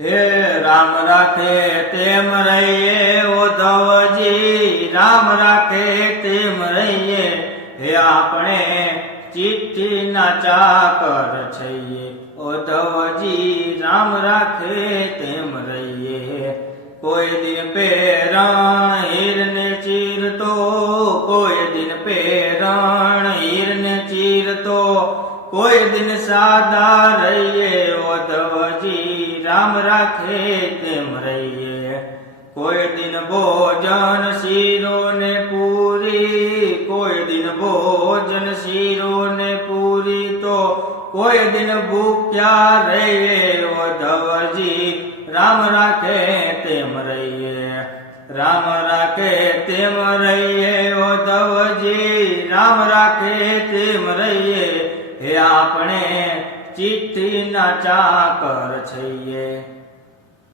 હે રામ રાખે તેમ રહીએ ઉદ્ધવજી, રામ રાખે તેમ રહીએ, હે આપણે ચિઠ્ઠીના ચાકર છીએ ઉદ્ધવજી, રામ રાખે તેમ રહીએ। કોઈ દિન પેરણ હીરને ચીરતો, કોઈ દિન પેરણ હીરને ચીરતો, કોઈ દિન સાદા રહીએ ઉદ્ધવજી, રામ રાખે તેમ રહીએ। કોઈ દિન ભોજન શીરો ને પૂરી, કોઈ દિન ભોજન શીરો ને પૂરી, તો કોઈ દિન ભૂખ્યા રહીએ ઉદ્ધવજી, રામ રાખે તેમ રહીએ। રામ રાખે તેમ રહીએ ઉદ્ધવજી, રામ રાખે તેમ રહીએ, હે આપણે ચિઠ્ઠીના ચાકર છીએ।